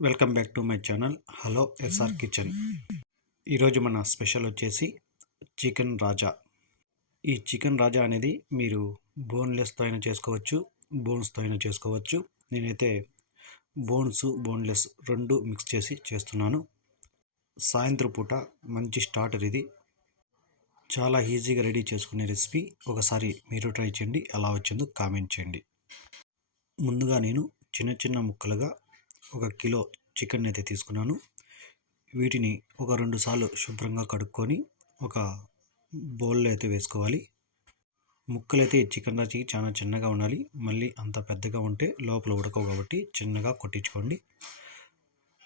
Welcome back to my channel hello SR kitchen. ఈరోజు మన special వచ్చేసి చికెన్ రాజా. ఈ చికెన్ రాజా అనేది మీరు బోన్లెస్తో అయినా చేసుకోవచ్చు, బోన్స్తో అయినా చేసుకోవచ్చు. నేనైతే బోన్లెస్ రెండు మిక్స్ చేసి చేస్తున్నాను. సాయంత్రం పూట మంచి స్టార్టర్ ఇది. చాలా ఈజీగా రెడీ చేసుకునే రెసిపీ. ఒకసారి మీరు ట్రై చేయండి, ఎలా వచ్చిందో కామెంట్ చేయండి. ముందుగా నేను చిన్న చిన్న ముక్కలుగా 1 కిలో చికెన్ అయితే తీసుకున్నాను. వీటిని ఒక 2 సార్లు శుభ్రంగా కడుక్కొని ఒక బౌల్లో అయితే వేసుకోవాలి. ముక్కలైతే చికెన్ రాజాకి చాలా చిన్నగా ఉండాలి, మళ్ళీ అంత పెద్దగా ఉంటే లోపల ఉడకవు, కాబట్టి చిన్నగా కొట్టించుకోండి.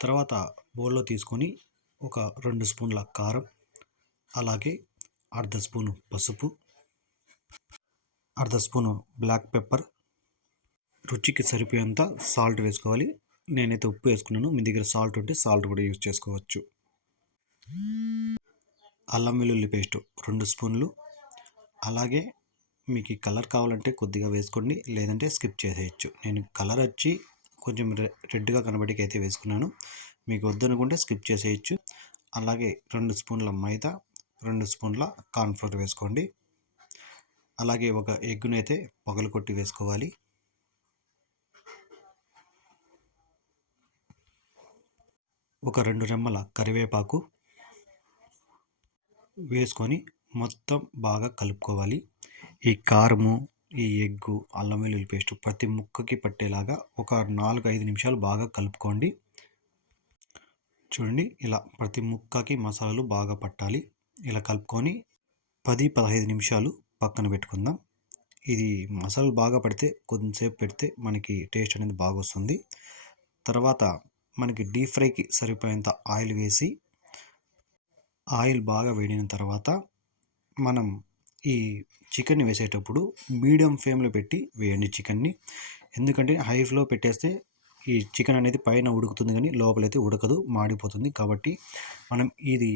తర్వాత బౌల్లో తీసుకొని ఒక 2 స్పూన్ల కారం, అలాగే 1/2 స్పూను పసుపు, 1/2 స్పూను బ్లాక్ పెప్పర్, రుచికి సరిపోయేంత సాల్ట్ వేసుకోవాలి. నేనైతే ఉప్పు వేసుకున్నాను, మీ దగ్గర సాల్ట్ ఉంటే సాల్ట్ కూడా యూజ్ చేసుకోవచ్చు. అల్లం వెల్లుల్లి పేస్ట్ 2 స్పూన్లు, అలాగే మీకు కలర్ కావాలంటే కొద్దిగా వేసుకోండి, లేదంటే స్కిప్ చేసేయచ్చు. నేను కలర్ వచ్చి కొంచెం రెడ్గా కనబడికి అయితే వేసుకున్నాను, మీకు వద్దనుకుంటే స్కిప్ చేసేయచ్చు. అలాగే 2 స్పూన్ల మైదా, 2 స్పూన్ల కార్న్ఫ్లోర్ వేసుకోండి. అలాగే ఒక ఎగ్గును అయితే పగలగొట్టి వేసుకోవాలి. ఒక 2 రెమ్మల కరివేపాకు వేసుకొని మొత్తం బాగా కలుపుకోవాలి. ఈ కారము, ఈ ఎగ్గు, అల్లం వెల్లుల్లి పేస్ట్ ప్రతి ముక్కకి పట్టేలాగా ఒక 4-5 నిమిషాలు బాగా కలుపుకోండి. చూడండి, ఇలా ప్రతి ముక్కకి మసాలాలు బాగా పట్టాలి. ఇలా కలుపుకొని 10-15 నిమిషాలు పక్కన పెట్టుకుందాం. ఇది మసాలాలు బాగా పడితే కొంచెంసేపు పెడితే మనకి టేస్ట్ అనేది బాగా వస్తుంది. తర్వాత మనకి డీప్ ఫ్రైకి సరిపోయేంత ఆయిల్ వేసి, ఆయిల్ బాగా వేడిన తర్వాత మనం ఈ చికెన్ వేసేటప్పుడు మీడియం ఫ్లేమ్లో పెట్టి వేయండి చికెన్ని. ఎందుకంటే హై ఫ్లో పెట్టేస్తే ఈ చికెన్ అనేది పైన ఉడుకుతుంది కానీ లోపలైతే ఉడకదు, మాడిపోతుంది. కాబట్టి మనం ఇది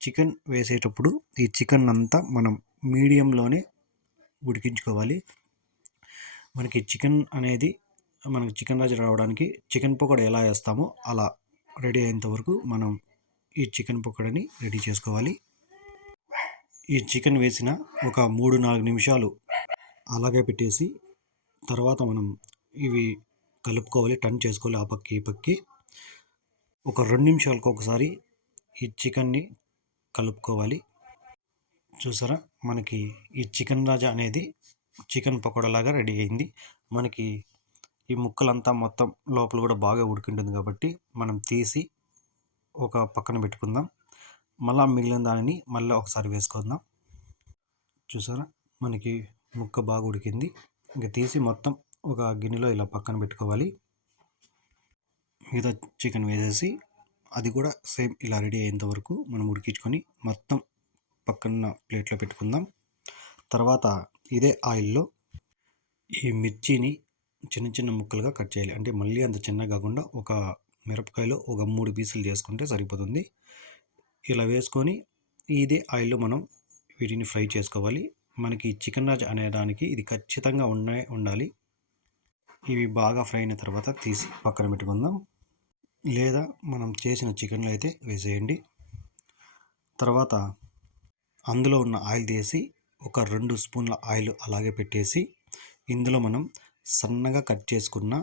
చికెన్ వేసేటప్పుడు ఈ చికెన్ అంతా మనం మీడియంలోనే ఉడికించుకోవాలి. మనకి చికెన్ రాజా రావడానికి చికెన్ పకోడా ఎలా వేస్తామో అలా రెడీ అయ్యేంత వరకు మనం ఈ చికెన్ పకోడాని రెడీ చేసుకోవాలి. ఈ చికెన్ వేసిన ఒక 3-4 నిమిషాలు అలాగే పెట్టేసి తర్వాత మనం ఇవి కలుపుకోవాలి, టర్న్ చేసుకోవాలి ఆ పక్కి ఈ పక్కి. ఒక 2 నిమిషాలకు ఒకసారి ఈ చికెన్ని కలుపుకోవాలి. చూసారా, మనకి ఈ చికెన్ రాజా అనేది చికెన్ పకోడా లాగా రెడీ అయింది. మనకి ఈ ముక్కలంతా మొత్తం లోపల కూడా బాగా ఉడికింటుంది, కాబట్టి మనం తీసి ఒక పక్కన పెట్టుకుందాం. మళ్ళీ మిగిలిన దానిని మళ్ళీ ఒకసారి వేసుకుందాం. చూసారా, మనకి ముక్క బాగా ఉడికింది. ఇంకా తీసి మొత్తం ఒక గిన్నెలో ఇలా పక్కన పెట్టుకోవాలి. మిగతా చికెన్ వేసేసి అది కూడా సేమ్ ఇలా రెడీ అయ్యేంత వరకు మనం ఉడికించుకొని మొత్తం పక్కన ప్లేట్లో పెట్టుకుందాం. తర్వాత ఇదే ఆయిల్లో ఈ మిర్చిని చిన్న చిన్న ముక్కలుగా కట్ చేయాలి. అంటే మళ్ళీ అంత చిన్నగా కాకుండా ఒక మిరపకాయలో ఒక 3 పీసులు చేసుకుంటే సరిపోతుంది. ఇలా వేసుకొని ఇదే ఆయిల్లో మనం వీటిని ఫ్రై చేసుకోవాలి. మనకి చికెన్ రాజా అనేదానికి ఇది ఖచ్చితంగా ఉండాలి. ఇవి బాగా ఫ్రై అయిన తర్వాత తీసి పక్కన పెట్టుకుందాం, లేదా మనం చేసిన చికెన్లో అయితే వేసేయండి. తర్వాత అందులో ఉన్న ఆయిల్ తీసి ఒక 2 స్పూన్ల ఆయిల్ అలాగే పెట్టేసి ఇందులో మనం సన్నగా కట్ చేసుకున్న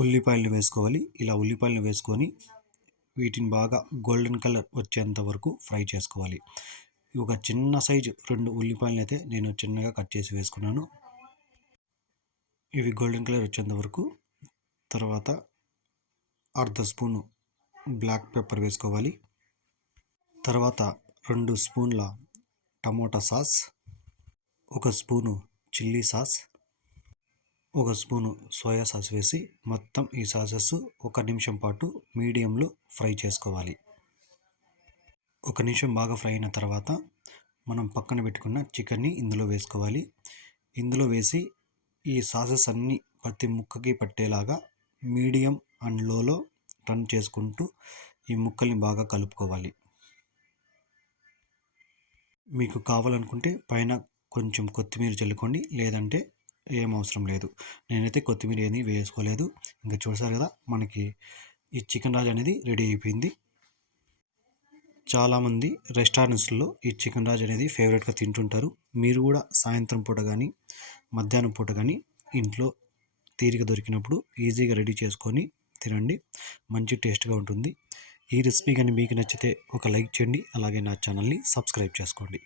ఉల్లిపాయలను వేసుకోవాలి. ఇలా ఉల్లిపాయలను వేసుకొని వీటిని బాగా గోల్డెన్ కలర్ వచ్చేంత వరకు ఫ్రై చేసుకోవాలి. ఒక చిన్న సైజు 2 ఉల్లిపాయలను అయితే నేను చిన్నగా కట్ చేసి వేసుకున్నాను. ఇవి గోల్డెన్ కలర్ వచ్చేంత వరకు. తర్వాత 1/2 స్పూను బ్లాక్ పెప్పర్ వేసుకోవాలి. తర్వాత 2 స్పూన్ల tomato sauce, 1 spoon chilli sauce, 1 spoon soya sauce వేసి మొత్తం ఈ సాసెస్ 1 నిమిషం పాటు మీడియంలో ఫ్రై చేసుకోవాలి. 1 నిమిషం బాగా ఫ్రై అయిన తర్వాత మనం పక్కన పెట్టుకున్న చికెన్ని ఇందులో వేసుకోవాలి. ఇందులో వేసి ఈ సాసెస్ అన్నీ ప్రతి ముక్కకి పట్టేలాగా మీడియం అండ్ లోలో టర్న్ చేసుకుంటూ ఈ ముక్కల్ని బాగా కలుపుకోవాలి. మీకు కావాలనుకుంటే పైన కొంచెం కొత్తిమీర చల్లుకోండి, లేదంటే ఏం అవసరం లేదు. నేనైతే కొత్తిమీర ఏమీ వేసుకోలేదు. ఇంకా చూసారు కదా, మనకి ఈ చికెన్ రాజ్ అనేది రెడీ అయిపోయింది. చాలామంది రెస్టారెంట్స్లో ఈ చికెన్ రాజ్ అనేది ఫేవరెట్గా తింటుంటారు. మీరు కూడా సాయంత్రం పూట కానీ మధ్యాహ్నం పూట కానీ ఇంట్లో తీరిక దొరికినప్పుడు ఈజీగా రెడీ చేసుకొని తినండి. మంచి టేస్ట్గా ఉంటుంది. ఈ రెసిపీ కానీ మీకు నచ్చితే ఒక లైక్ చేయండి. అలాగే నా ఛానల్ని సబ్స్క్రైబ్ చేసుకోండి.